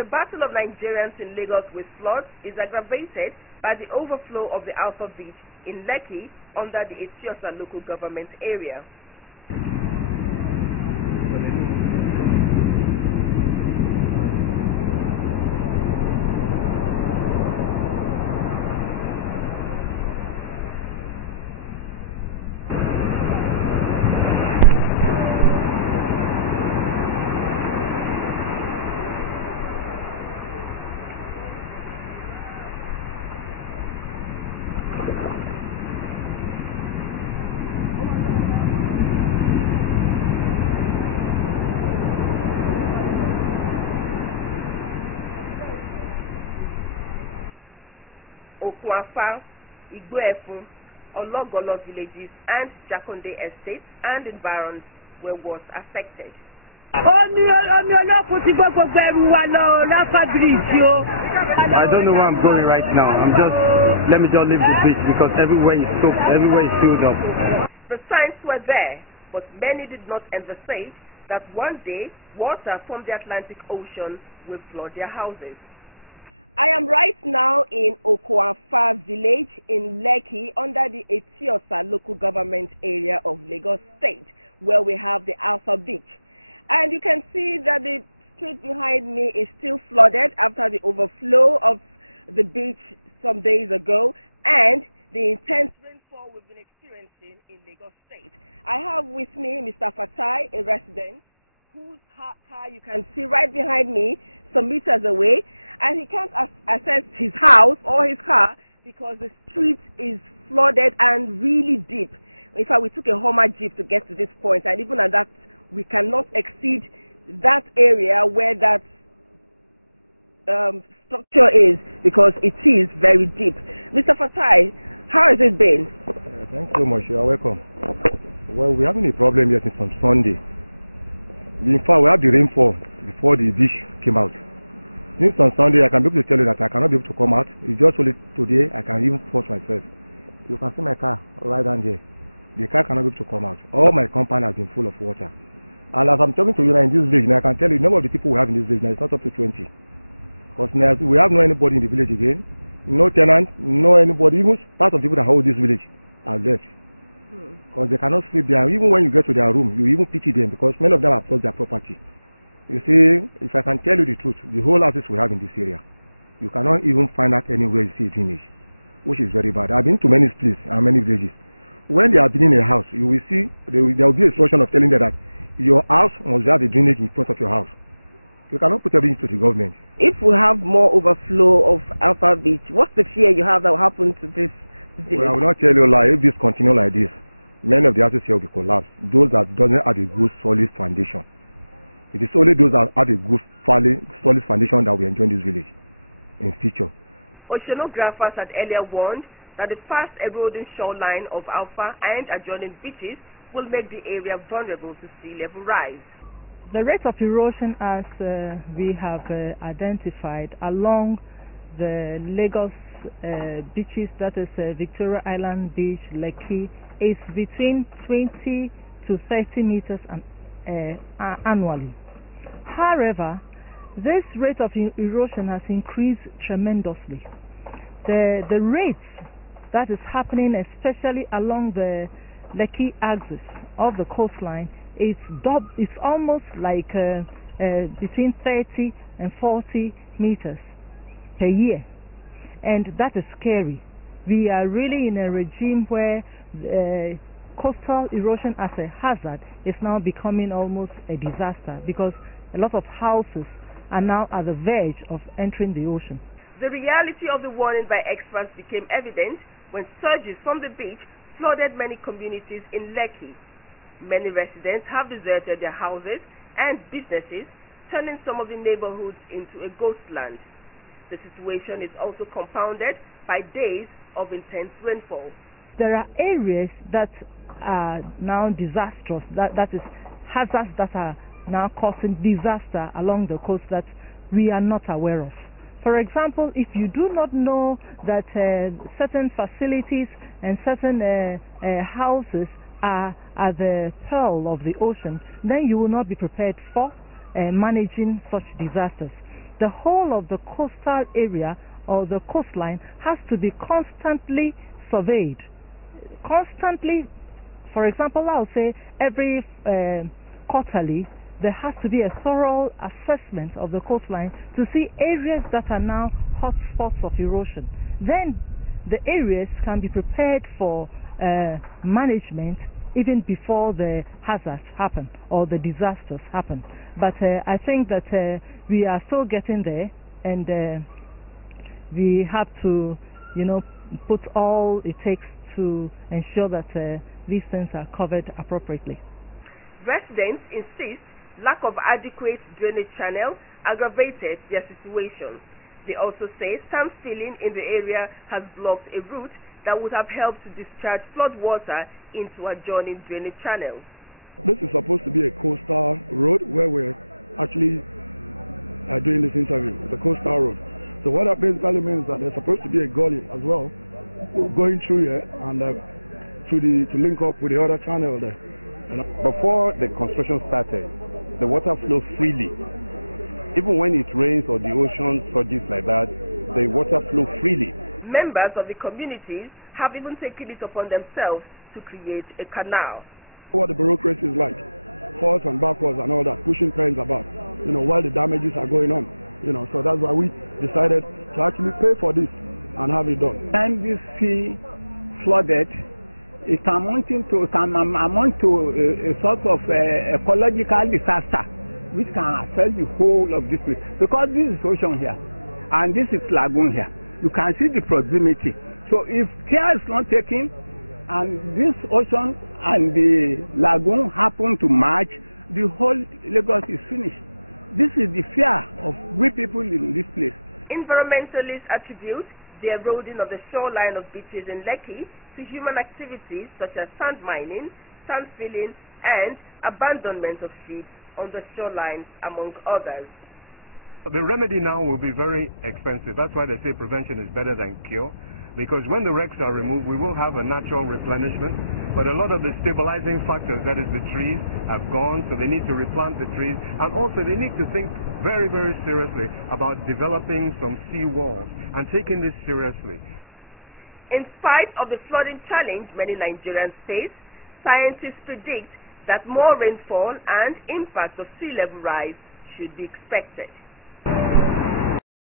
The battle of Nigerians in Lagos with floods is aggravated by the overflow of the Alpha Beach in Lekki under the Etiosa local government area. Okwafa, Igboefun, Ologolo villages and Jakonde estates and environs were worst affected. I don't know where I'm going right now. Let me just leave the beach because everywhere is soaked, everywhere is filled up. The signs were there, but many did not envisage that one day water from the Atlantic Ocean will flood their houses. I am right now in Okwafa village in Lekki under the Etiosa local government area of Lagos State, where we have the Alpha Beach. And you can see that the street behind me is still flooded after the overflow of the beach some days ago and the intense rainfall we've been experiencing in Lagos State. I have with me Mr. Fatai, a resident, whose car you can see right behind me some meters away, and he can't access his house or his car because the street is flooded and really deep. In fact, we took a Hummer Jeep to get to this point, and even at that, we cannot exceed that area where that structure is because it is very deep. Mr. Fatai, how has it been? Thanks so much. You are welcome. Well, we're having a problem here since on Sunday. In fact, we had the rainfall before the beach came out. Since on Sunday, I can be able to tell you that I cannot be able to come out. It's just only today I can even force myself. You can see my car right down there. The car cannot be able to come out. All my compound has been full of water. And as I'm talking to you now in this village, now I can tell you the number of the people we have in this village now is not up to 20. Because now we have no anybody in the village again. No tenant, no anybody. Even part of the people that hold this village are left. Because they cannot sleep there. Even when you get to their room, you even pity them because many of them have lost their property. You see, if I can tell you the truth, the whole houses we have in this area, you cannot even find out anywhere you see a drainage, which is very bad. I've been to many places and many villages. When they are building a house, you will see there will be a instruction of telling them that your house must have a drainage in front of your house. You cannot put everything to the government. If we have more overflow of Alpha Beach, what's the fear you have that will happen to this village? Well, I will not tell you a lie. If this continue like this, many of the houses here will be collapsed. Those that doesn't have a good solid foundation. It is only those that have a good solid foundation that will enjoy this village in future. Oceanographers had earlier warned that the fast eroding shoreline of Alpha and adjoining beaches will make the area vulnerable to sea level rise. The rate of erosion, as we have identified along the Lagos beaches, that is Victoria Island Beach, Lekki, is between 20 to 30 meters annually. However, this rate of erosion has increased tremendously. The rates that is happening, especially along the Lekki axis of the coastline, it's almost like between 30 and 40 meters per year, and that is scary. We are really in a regime where coastal erosion as a hazard is now becoming almost a disaster because a lot of houses are now at the verge of entering the ocean. The reality of the warning by experts became evident when surges from the beach flooded many communities in Lekki. Many residents have deserted their houses and businesses, turning some of the neighborhoods into a ghost land. The situation is also compounded by days of intense rainfall. There are areas that are now disastrous, that is hazards that are now causing disaster along the coast that we are not aware of. For example, if you do not know that certain facilities and certain houses are at the pearl of the ocean, then you will not be prepared for managing such disasters. the whole of the coastal area or the coastline has to be constantly surveyed. Constantly, for example, I'll say every quarterly, there has to be a thorough assessment of the coastline to see areas that are now hotspots of erosion. Then the areas can be prepared for management even before the hazards happen or the disasters happen. But I think that we are still getting there, and we have to, put all it takes to ensure that these things are covered appropriately. Residents insist lack of adequate drainage channel aggravated their situation. They also say sand filling in the area has blocked a route that would have helped to discharge flood water into adjoining drainage channels. This is supposed to be a coastal road where we're actually doing this interview, the coastal road. So what that basically means that there's supposed to be a gully as well going through here and to link up with the other channel there. Before the construction started, the water flowed freely. Even when it rains or the ocean surges like that, the water flows freely. Members of the communities have even taken it upon themselves to create a canal. What the bureaucracy is like, forwards and backwards and all that, pushing pens about, while the damages are going on. So that's why we decided to actually pay for this and have it done. When this sea flooded, it amount to a sort of ecological disaster which can affect the whole of this place. Because this is ocean here and this is lagoon here. You can see the proximity. So if care is not taken and this ocean and the lagoon happen to merge, the whole Lagos is finished. This is the fear of we people in this place. Environmentalists attribute the eroding of the shoreline of beaches in Lekki to human activities such as sand mining, sand filling, and abandonment of ships on the shorelines, among others. The remedy now will be very expensive. That's why they say prevention is better than cure. Because when the wrecks are removed, we will have a natural replenishment. But a lot of the stabilizing factors, that is the trees, have gone, so they need to replant the trees. And also they need to think very, very seriously about developing some sea walls and taking this seriously. In spite of the flooding challenge many Nigerians face, scientists predict that more rainfall and impact of sea level rise should be expected.